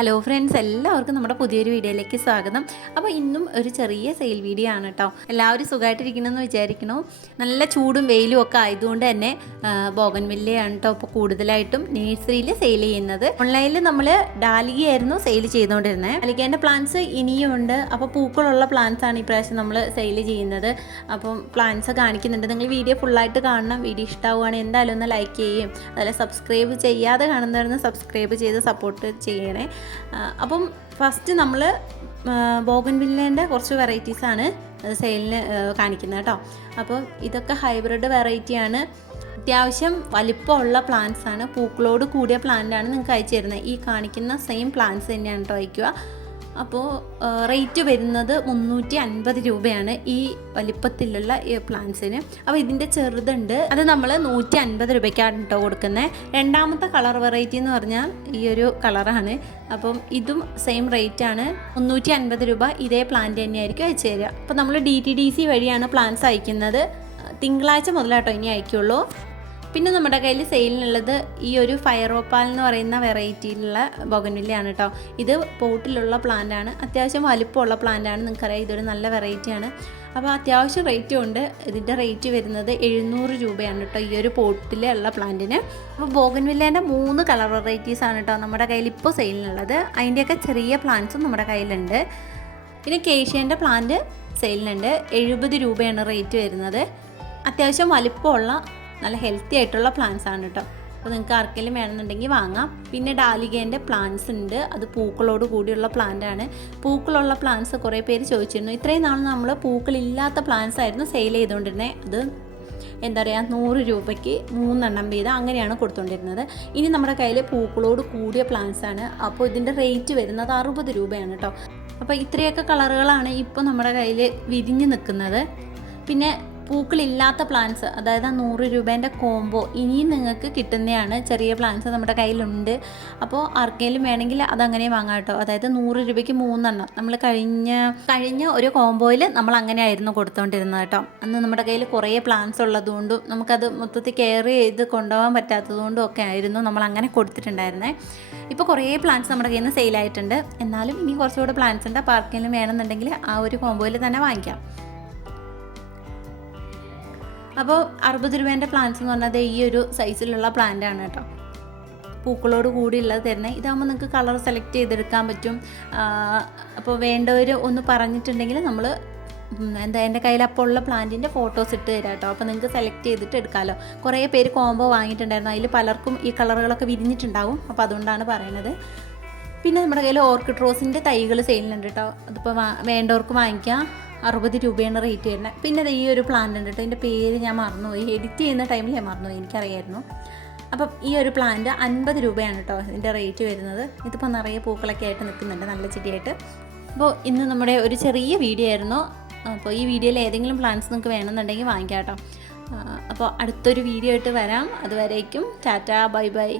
Hello friends, എല്ലാവർക്കും നമ്മുടെ പുതിയൊരു വീഡിയോയിലേക്ക് സ്വാഗതം. അപ്പോൾ ഇന്നും ഒരു ചെറിയ സെയിൽ വീഡിയോ ആണ് കേട്ടോ. എല്ലാവരും സുഖമായിട്ടിരിക്കണമെന്ന് വിചാരിക്കണു. നല്ല ചൂടും വെയിലും ഒക്കെ ആയതുകൊണ്ട് തന്നെ ബോഗൺവില്ലയാണ് കേട്ടോ ഇപ്പോൾ കൂടുതലായിട്ടും നേഴ്സറിയിൽ സെയിൽ ചെയ്യുന്നത്. ഓൺലൈനിൽ നമ്മൾ ഡാലികയായിരുന്നു സെയിൽ ചെയ്തുകൊണ്ടിരുന്നത്. ഡാലികേൻ്റെ പ്ലാന്റ്സ് ഇനിയും ഉണ്ട്. അപ്പോൾ പൂക്കളുള്ള പ്ലാന്റ്സ് ആണ് ഇപ്രാവശ്യം നമ്മൾ സെയിൽ ചെയ്യുന്നത്. അപ്പം പ്ലാന്റ്സ് കാണിക്കുന്നുണ്ട്. നിങ്ങൾ വീഡിയോ ഫുള്ളായിട്ട് കാണണം. വീഡിയോ ഇഷ്ടമാവുകയാണെങ്കിൽ എന്തായാലും ഒന്ന് ലൈക്ക് ചെയ്യുകയും അതുപോലെ സബ്സ്ക്രൈബ് ചെയ്യാതെ കാണുന്നവരൊന്ന് സബ്സ്ക്രൈബ് ചെയ്ത് സപ്പോർട്ട് ചെയ്യണേ. അപ്പം ഫസ്റ്റ് നമ്മൾ ബോഗൺവില്ലേൻ്റെ കുറച്ച് വെറൈറ്റീസാണ് സെയിലിന് കാണിക്കുന്നത് കേട്ടോ. അപ്പോൾ ഇതൊക്കെ ഹൈബ്രിഡ് വെറൈറ്റിയാണ്. അത്യാവശ്യം വലിപ്പമുള്ള പ്ലാന്റ്സ് ആണ്. പൂക്കളോട് കൂടിയ പ്ലാന്റാണ് നിങ്ങൾക്ക് അയച്ചു തരുന്നത്. ഈ കാണിക്കുന്ന സെയിം പ്ലാന്റ്സ് തന്നെയാണ് കേട്ടോ അയക്കുക. അപ്പോൾ റേറ്റ് വരുന്നത് 350 രൂപയാണ് ഈ വലിപ്പത്തിലുള്ള പ്ലാന്റ്സിന്. അപ്പോൾ ഇതിൻ്റെ ചെറുതുണ്ട്, അത് നമ്മൾ 150 രൂപയ്ക്കാണ് കേട്ടോ കൊടുക്കുന്നത്. രണ്ടാമത്തെ കളർ വെറൈറ്റി എന്ന് പറഞ്ഞാൽ ഈ ഒരു കളറാണ്. അപ്പം ഇതും സെയിം റേറ്റാണ്, 350 രൂപ. ഇതേ പ്ലാന്റ് തന്നെയായിരിക്കും അയച്ചു തരിക. അപ്പോൾ നമ്മൾ DTDC വഴിയാണ് പ്ലാന്റ്സ് അയക്കുന്നത്. തിങ്കളാഴ്ച മുതലാട്ടോ ഇനി അയക്കുള്ളൂ. പിന്നെ നമ്മുടെ കയ്യിൽ സെയിലിനുള്ളത് ഈ ഒരു ഫയറോപ്പാൽ എന്ന് പറയുന്ന വെറൈറ്റിയിലുള്ള ബോഗൺവില്ലയാണ് കേട്ടോ. ഇത് പോട്ടിലുള്ള പ്ലാന്റാണ്. അത്യാവശ്യം വലിപ്പമുള്ള പ്ലാന്റാണ്. നിങ്ങൾക്കറിയാം ഇതൊരു നല്ല വെറൈറ്റിയാണ്. അപ്പോൾ അത്യാവശ്യം റേറ്റും ഉണ്ട്. ഇതിൻ്റെ റേറ്റ് വരുന്നത് 700 രൂപയാണ് കേട്ടോ ഈ ഒരു പോട്ടിലുള്ള പ്ലാന്റിന്. അപ്പോൾ ബോഗൺവില്ലേൻ്റെ 3 കളർ വെറൈറ്റീസാണ് കേട്ടോ നമ്മുടെ കയ്യിൽ ഇപ്പോൾ സെയിലിനുള്ളത്. അതിൻ്റെയൊക്കെ ചെറിയ പ്ലാന്റ്സും നമ്മുടെ കയ്യിലുണ്ട്. പിന്നെ കേഷ്യേൻ്റെ പ്ലാന്റ് സെയിലിനുണ്ട്. 70 രൂപയാണ് റേറ്റ് വരുന്നത്. അത്യാവശ്യം വലിപ്പമുള്ള നല്ല ഹെൽത്തി ആയിട്ടുള്ള പ്ലാന്റ്സ് ആണ് കേട്ടോ. അപ്പോൾ നിങ്ങൾക്ക് ആർക്കെങ്കിലും വേണമെന്നുണ്ടെങ്കിൽ വാങ്ങാം. പിന്നെ ഡാലികേൻ്റെ പ്ലാന്റ്സ് ഉണ്ട്. അത് പൂക്കളോട് കൂടിയുള്ള പ്ലാന്റാണ്. പൂക്കളുള്ള പ്ലാന്റ്സ് കുറേ പേര് ചോദിച്ചിരുന്നു. ഇത്രയും നാൾ നമ്മൾ പൂക്കളില്ലാത്ത പ്ലാന്റ്സ് ആയിരുന്നു സെയിൽ ചെയ്തുകൊണ്ടിരുന്നത്. അത് എന്താ പറയുക, 100 രൂപയ്ക്ക് 3 എണ്ണം വീതം അങ്ങനെയാണ് കൊടുത്തുകൊണ്ടിരുന്നത്. ഇനി നമ്മുടെ കയ്യിൽ പൂക്കളോട് കൂടിയ പ്ലാന്റ്സ് ആണ്. അപ്പോൾ ഇതിൻ്റെ റേറ്റ് വരുന്നത് 60 രൂപയാണ് കേട്ടോ. അപ്പോൾ ഇത്രയൊക്കെ കളറുകളാണ് ഇപ്പോൾ നമ്മുടെ കയ്യിൽ വിരിഞ്ഞ് നിൽക്കുന്നത്. പിന്നെ പൂക്കളില്ലാത്ത പ്ലാന്റ്സ്, അതായത് 100 രൂപേൻ്റെ കോംബോ ഇനിയും നിങ്ങൾക്ക് കിട്ടുന്നതാണ്. ചെറിയ പ്ലാന്റ്സ് നമ്മുടെ കയ്യിലുണ്ട്. അപ്പോൾ ആർക്കെങ്കിലും വേണമെങ്കിൽ അതങ്ങനെ വാങ്ങാം കേട്ടോ. അതായത് 100 രൂപയ്ക്ക് 3 എണ്ണം. നമ്മൾ കഴിഞ്ഞ ഒരു കോംബോയിൽ നമ്മൾ അങ്ങനെ ആയിരുന്നു കൊടുത്തുകൊണ്ടിരുന്നത് കേട്ടോ. അന്ന് നമ്മുടെ കയ്യിൽ കുറേ പ്ലാന്റ്സ് ഉള്ളതുകൊണ്ടും നമുക്കത് മൊത്തത്തിൽ കെയർ ചെയ്ത് കൊണ്ടുപോകാൻ പറ്റാത്തതുകൊണ്ടും ഒക്കെ ആയിരുന്നു നമ്മൾ അങ്ങനെ കൊടുത്തിട്ടുണ്ടായിരുന്നത്. ഇപ്പോൾ കുറേ പ്ലാന്റ്സ് നമ്മുടെ കയ്യിൽ നിന്ന് സെയിലായിട്ടുണ്ട്. എന്നാലും ഇനി കുറച്ചുകൂടെ പ്ലാന്റ്സ് ഉണ്ട്. അപ്പോൾ ആർക്കെങ്കിലും വേണമെന്നുണ്ടെങ്കിൽ ആ ഒരു കോംബോയിൽ തന്നെ വാങ്ങിക്കാം. അപ്പോൾ 60 രൂപേൻ്റെ പ്ലാന്റ്സ് എന്ന് പറഞ്ഞാൽ ഈ ഒരു സൈസിലുള്ള പ്ലാന്റാണ് കേട്ടോ. പൂക്കളോട് കൂടിയുള്ളത് തരുന്നത്. ഇതാകുമ്പോൾ നിങ്ങൾക്ക് കളർ സെലക്ട് ചെയ്തെടുക്കാൻ പറ്റും. അപ്പോൾ വേണ്ടവർ ഒന്ന് പറഞ്ഞിട്ടുണ്ടെങ്കിൽ നമ്മൾ എൻ്റെ കയ്യിൽ അപ്പോൾ ഉള്ള പ്ലാന്റിൻ്റെ ഫോട്ടോസ് ഇട്ട് തരാം കേട്ടോ. അപ്പോൾ നിങ്ങൾക്ക് സെലക്ട് ചെയ്തിട്ട് എടുക്കാമല്ലോ. കുറേ പേര് കോംബോ വാങ്ങിയിട്ടുണ്ടായിരുന്നു. അതിൽ പലർക്കും ഈ കളറുകളൊക്കെ വിരിഞ്ഞിട്ടുണ്ടാവും. അപ്പോൾ അതുകൊണ്ടാണ് പറയുന്നത്. പിന്നെ നമ്മുടെ കയ്യിൽ ഓർക്കിഡ് റോസിൻ്റെ തൈകൾ സെയിലുണ്ട് കേട്ടോ. അതിപ്പോൾ വേണ്ടവർക്ക് വാങ്ങിക്കാം. 60 രൂപയാണ് റേറ്റ് വരുന്നത്. പിന്നെ ഈ ഒരു പ്ലാന്റ് ഉണ്ട് കേട്ടോ. ഇതിൻ്റെ പേര് ഞാൻ മറന്നുപോയി. എഡിറ്റ് ചെയ്യുന്ന ടൈമിൽ ഞാൻ മറന്നുപോയി, എനിക്കറിയായിരുന്നു. അപ്പം ഈ ഒരു പ്ലാന്റ് 50 രൂപയാണ് കേട്ടോ ഇതിൻ്റെ റേറ്റ് വരുന്നത്. ഇതിപ്പോൾ നിറയെ പൂക്കളൊക്കെ ആയിട്ട് നിൽക്കുന്നുണ്ട്, നല്ല ചെടിയായിട്ട്. അപ്പോൾ ഇന്ന് നമ്മുടെ ഒരു ചെറിയ വീഡിയോ ആയിരുന്നു. അപ്പോൾ ഈ വീഡിയോയിൽ ഏതെങ്കിലും പ്ലാന്റ്സ് നിങ്ങൾക്ക് വേണമെന്നുണ്ടെങ്കിൽ വാങ്ങിക്കാം കേട്ടോ. അപ്പോൾ അടുത്തൊരു വീഡിയോ ആയിട്ട് വരാം. അതുവരേക്കും ടാറ്റാ, ബൈ ബൈ.